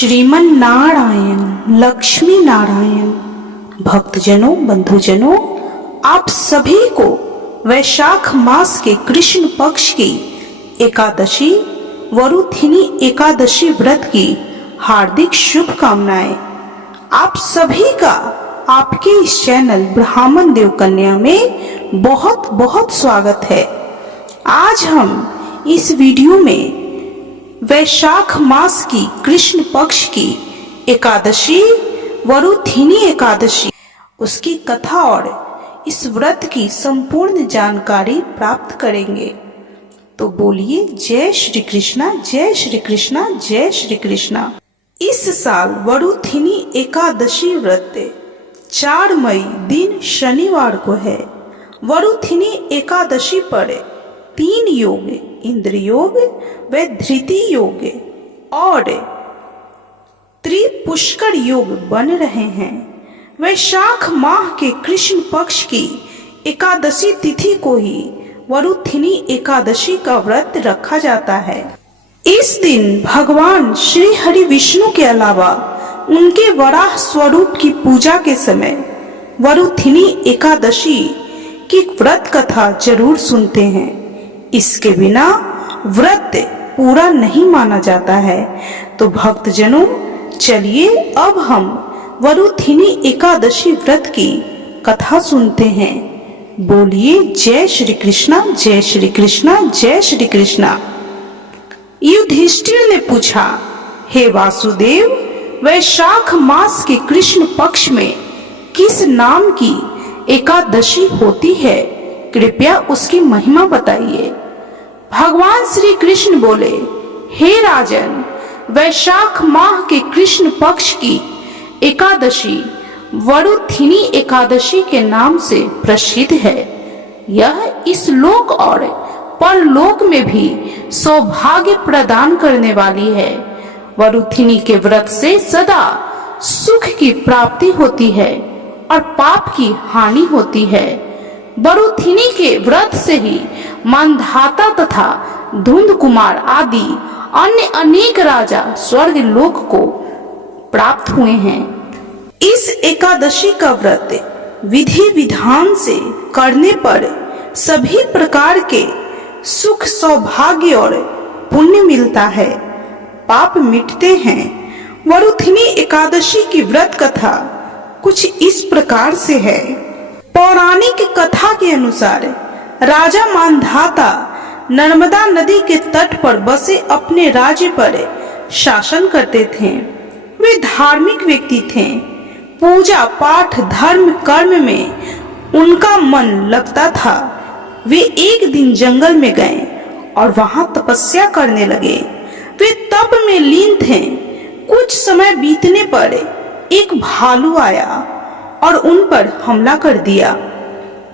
श्रीमन नारायण लक्ष्मी नारायण भक्तजनों बंधुजनों, आप सभी को वैशाख मास के कृष्ण पक्ष की एकादशी वरुथिनी एकादशी व्रत की हार्दिक शुभकामनाएं। आप सभी का आपके इस चैनल ब्राह्मण देव कन्या में बहुत बहुत स्वागत है। आज हम इस वीडियो में वैशाख मास की कृष्ण पक्ष की एकादशी वरुथिनी एकादशी उसकी कथा और इस व्रत की संपूर्ण जानकारी प्राप्त करेंगे। तो बोलिए जय श्री कृष्णा, जय श्री कृष्णा, जय श्री कृष्णा। इस साल वरुथिनी एकादशी व्रत 4 मई दिन शनिवार को है। वरुथिनी एकादशी पर 3 योग, इंद्र योग व धृति योग और त्रिपुष्कर योग बन रहे हैं। वैशाख माह के कृष्ण पक्ष की एकादशी तिथि को ही वरुथिनी एकादशी का व्रत रखा जाता है। इस दिन भगवान श्री हरि विष्णु के अलावा उनके वराह स्वरूप की पूजा के समय वरुथिनी एकादशी की व्रत कथा जरूर सुनते हैं। इसके बिना व्रत पूरा नहीं माना जाता है। तो भक्तजनों, चलिए अब हम वरुथिनी एकादशी व्रत की कथा सुनते हैं। बोलिए जय श्री कृष्णा, जय श्री कृष्णा, जय श्री कृष्णा। युधिष्ठिर ने पूछा, हे वासुदेव, वैशाख मास के कृष्ण पक्ष में किस नाम की एकादशी होती है? कृपया उसकी महिमा बताइए। भगवान श्री कृष्ण बोले, हे राजन, वैशाख माह के कृष्ण पक्ष की एकादशी वरुथिनी एकादशी के नाम से प्रसिद्ध है। यह इस लोक और परलोक में भी सौभाग्य प्रदान करने वाली है। वरुथिनी के व्रत से सदा सुख की प्राप्ति होती है और पाप की हानि होती है। वरुथिनी के व्रत से ही मानधाता तथा धुंध कुमार आदि अन्य अनेक राजा स्वर्ग लोक को प्राप्त हुए हैं। इस एकादशी का व्रत विधि विधान से करने पर सभी प्रकार के सुख, सौभाग्य और पुण्य मिलता है, पाप मिटते हैं। वरुथिनी एकादशी की व्रत कथा कुछ इस प्रकार से है। पौराणिक कथा के अनुसार राजा मानधाता नर्मदा नदी के तट पर बसे अपने राज्य पर शासन करते थे। वे धार्मिक व्यक्ति थे। पूजा पाठ धर्म कर्म में उनका मन लगता था। वे एक दिन जंगल में गए और वहां तपस्या करने लगे। वे तप में लीन थे। कुछ समय बीतने पर एक भालू आया और उन पर हमला कर दिया।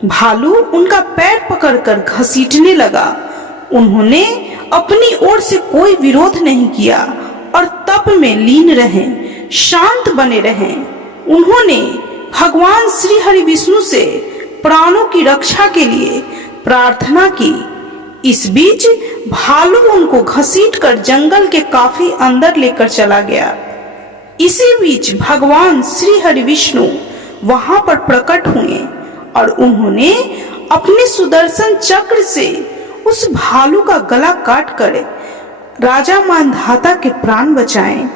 भालू उनका पैर पकड़कर घसीटने लगा। उन्होंने अपनी ओर से कोई विरोध नहीं किया और तप में लीन रहे, शांत बने रहे। उन्होंने भगवान श्री हरि विष्णु से प्राणों की रक्षा के लिए प्रार्थना की। इस बीच भालू उनको घसीटकर जंगल के काफी अंदर लेकर चला गया। इसी बीच भगवान श्री हरि विष्णु वहां पर प्रकट हुए और उन्होंने अपने सुदर्शन चक्र से उस भालू का गला काटकर राजा मानधाता के प्राण बचाए।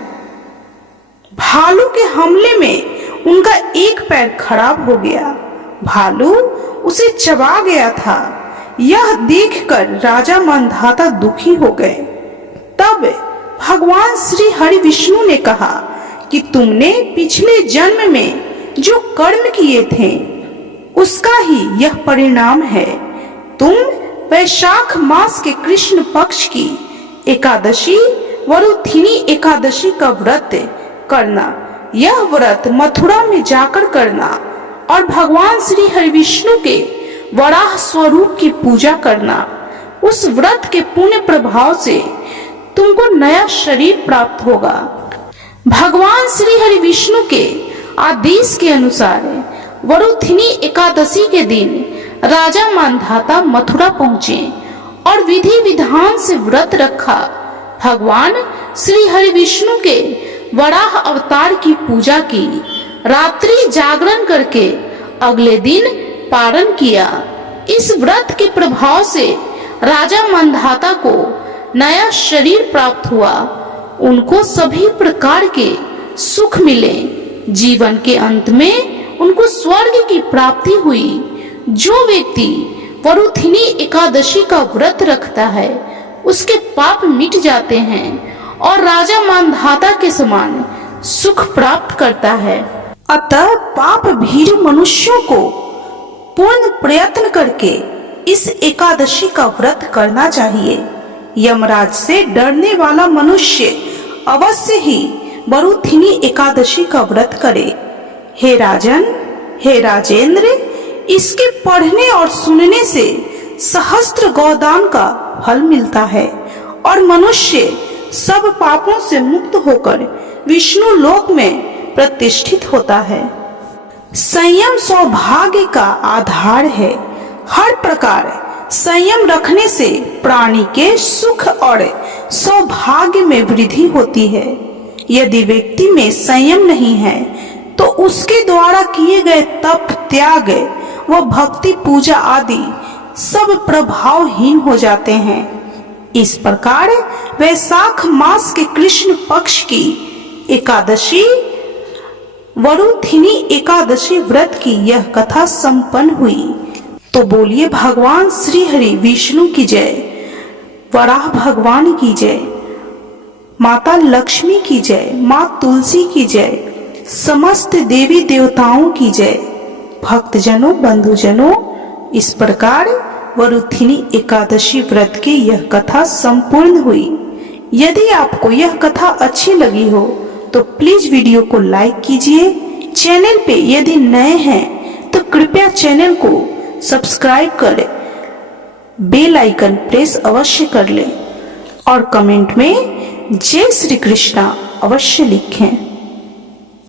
भालू के हमले में उनका एक पैर खराब हो गया। भालू उसे चबा गया था। यह देखकर राजा मानधाता दुखी हो गए। तब भगवान श्री हरि विष्णु ने कहा कि तुमने पिछले जन्म में जो कर्म किए थे उसका ही यह परिणाम है। तुम वैशाख मास के कृष्ण पक्ष की एकादशी वरुथिनी एकादशी का व्रत करना। यह व्रत मथुरा में जाकर करना और भगवान श्री हरि विष्णु के वराह स्वरूप की पूजा करना। उस व्रत के पुण्य प्रभाव से तुमको नया शरीर प्राप्त होगा। भगवान श्री हरि विष्णु के आदेश के अनुसार वरुथिनी एकादशी के दिन राजा मानधाता मथुरा पहुंचे और विधि विधान से व्रत रखा। भगवान श्री हरि विष्णु के वराह अवतार की पूजा की, रात्रि जागरण करके अगले दिन पारण किया। इस व्रत के प्रभाव से राजा मंधाता को नया शरीर प्राप्त हुआ। उनको सभी प्रकार के सुख मिले। जीवन के अंत में उनको स्वर्ग की प्राप्ति हुई। जो व्यक्ति वरुथिनी एकादशी का व्रत रखता है उसके पाप मिट जाते हैं और राजा मानधाता के समान सुख प्राप्त करता है। अतः पाप भीरु मनुष्यों को पूर्ण प्रयत्न करके इस एकादशी का व्रत करना चाहिए। यमराज से डरने वाला मनुष्य अवश्य ही वरुथिनी एकादशी का व्रत करे। हे राजन, हे राजेंद्र, इसके पढ़ने और सुनने से सहस्त्र गोदान का फल मिलता है और मनुष्य सब पापों से मुक्त होकर विष्णु लोक में प्रतिष्ठित होता है। संयम सौभाग्य का आधार है। हर प्रकार संयम रखने से प्राणी के सुख और सौभाग्य में वृद्धि होती है। यदि व्यक्ति में संयम नहीं है तो उसके द्वारा किए गए तप, त्याग व भक्ति पूजा आदि सब प्रभावहीन हो जाते हैं। इस प्रकार वैशाख मास के कृष्ण पक्ष की एकादशी वरुथिनी एकादशी व्रत की यह कथा संपन्न हुई। तो बोलिए भगवान श्री हरि विष्णु की जय, वराह भगवान की जय, माता लक्ष्मी की जय, माँ तुलसी की जय, समस्त देवी देवताओं की जय। भक्तजनों, बंधुजनों, इस प्रकार वरुथिनी एकादशी व्रत की यह कथा संपूर्ण हुई। यदि आपको यह कथा अच्छी लगी हो तो प्लीज वीडियो को लाइक कीजिए। चैनल पे यदि नए हैं तो कृपया चैनल को सब्सक्राइब करें, बेल आइकन प्रेस अवश्य कर लें और कमेंट में जय श्री कृष्णा अवश्य लिखें।